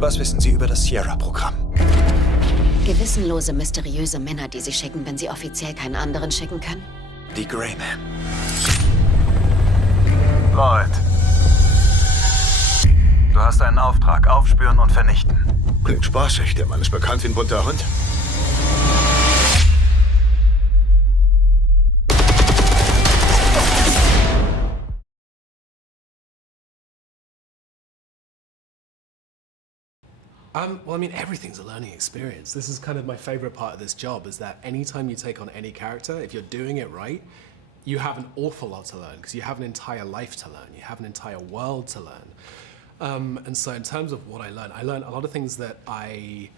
Was wissen Sie über das Sierra-Programm? Gewissenlose, mysteriöse Männer, die Sie schicken, wenn Sie offiziell keinen anderen schicken können? Die Greyman. Lloyd. Du hast einen Auftrag. Aufspüren und vernichten. Klingt spaßig. Der Mann ist bekannt wie ein bunter Hund. Well, I mean, everything's a learning experience. This is kind of my favorite part of this job, is that anytime you take on any character, if you're doing it right, you have an awful lot to learn, because you have an entire life to learn. You have an entire world to learn. And so in terms of what I learned a lot of things that I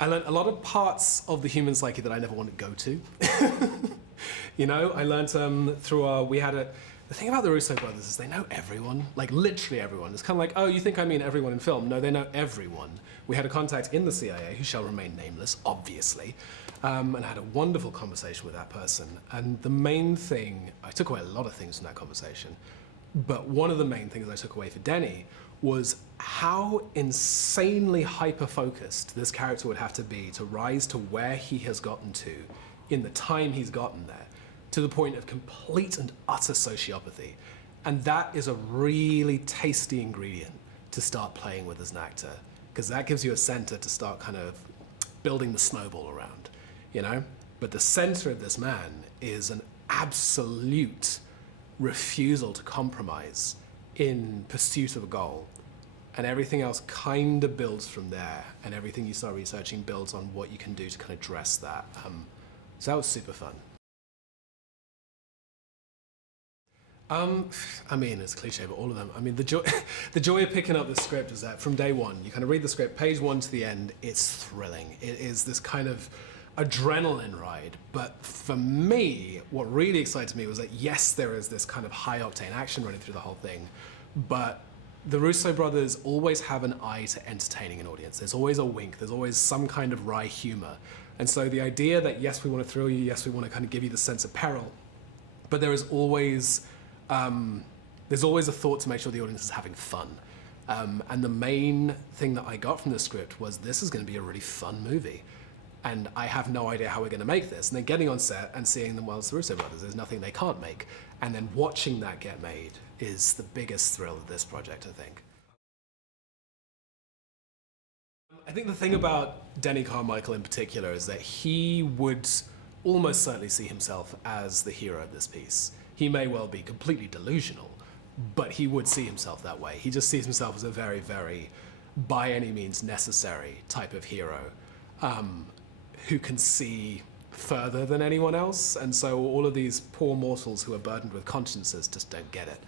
learned a lot of parts of the human psyche that I never wanted to go to. You know, I learned the thing about the Russo brothers is they know everyone, like literally everyone. It's kind of like, oh, you think I mean everyone in film? No, they know everyone. We had a contact in the CIA, who shall remain nameless, obviously, and I had a wonderful conversation with that person. And the main thing, I took away a lot of things from that conversation, but one of the main things I took away for Denny was how insanely hyper-focused this character would have to be to rise to where he has gotten to in the time he's gotten there, to the point of complete and utter sociopathy. And that is a really tasty ingredient to start playing with as an actor, because that gives you a center to start kind of building the snowball around, you know? But the center of this man is an absolute refusal to compromise in pursuit of a goal. And everything else kind of builds from there, and everything you start researching builds on what you can do to kind of dress that. So that was super fun. I mean, it's a cliche, but all of them. I mean, the joy of picking up the script is that from day one, you kind of read the script, page one to the end, it's thrilling. It is this kind of adrenaline ride. But for me, what really excited me was that, yes, there is this kind of high-octane action running through the whole thing, but the Russo brothers always have an eye to entertaining an audience. There's always a wink, there's always some kind of wry humor. And so the idea that, yes, we want to thrill you, yes, we want to kind of give you the sense of peril, but there is always there's always a thought to make sure the audience is having fun. And the main thing that I got from the script was, this is going to be a really fun movie. And I have no idea how we're going to make this. And then getting on set and seeing them, well, it's the Russo brothers, there's nothing they can't make. And then watching that get made is the biggest thrill of this project, I think. I think the thing about Denny Carmichael in particular is that he would almost certainly see himself as the hero of this piece. He may well be completely delusional, but he would see himself that way. He just sees himself as a very, very, by any means necessary type of hero, who can see further than anyone else. And so all of these poor mortals who are burdened with consciences just don't get it,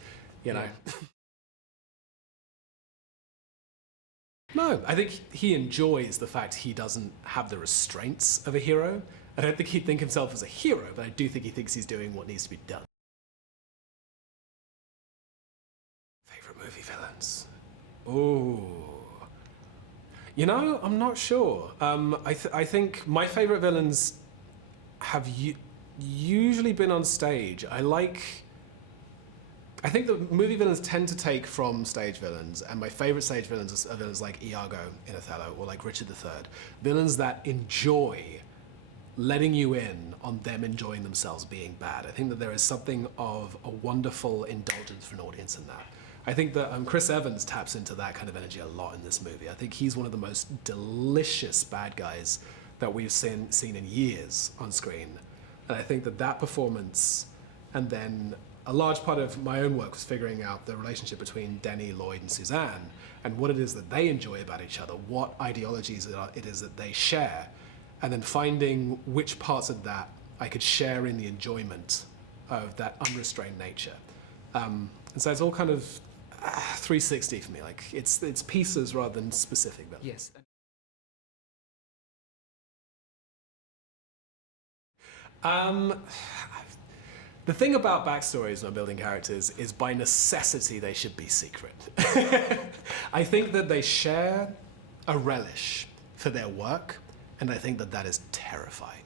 you know? No, I think he enjoys the fact he doesn't have the restraints of a hero. I don't think he'd think himself as a hero, but I do think he thinks he's doing what needs to be done. Favorite movie villains? Ooh. You know, I'm not sure. I think my favorite villains have usually been on stage. I think the movie villains tend to take from stage villains, and my favorite stage villains are villains like Iago in Othello or like Richard III. Villains that enjoy letting you in on them enjoying themselves being bad. I think that there is something of a wonderful indulgence for an audience in that. I think that Chris Evans taps into that kind of energy a lot in this movie. I think he's one of the most delicious bad guys that we've seen in years on screen. And I think that performance, and then a large part of my own work was figuring out the relationship between Denny, Lloyd, and Suzanne, and what it is that they enjoy about each other, what ideologies it is that they share, and then finding which parts of that I could share in the enjoyment of that unrestrained nature. And so it's all kind of 360 for me. Like it's pieces rather than specific. But yes. The thing about backstories when building characters is by necessity they should be secret. I think that they share a relish for their work, and I think that is terrifying.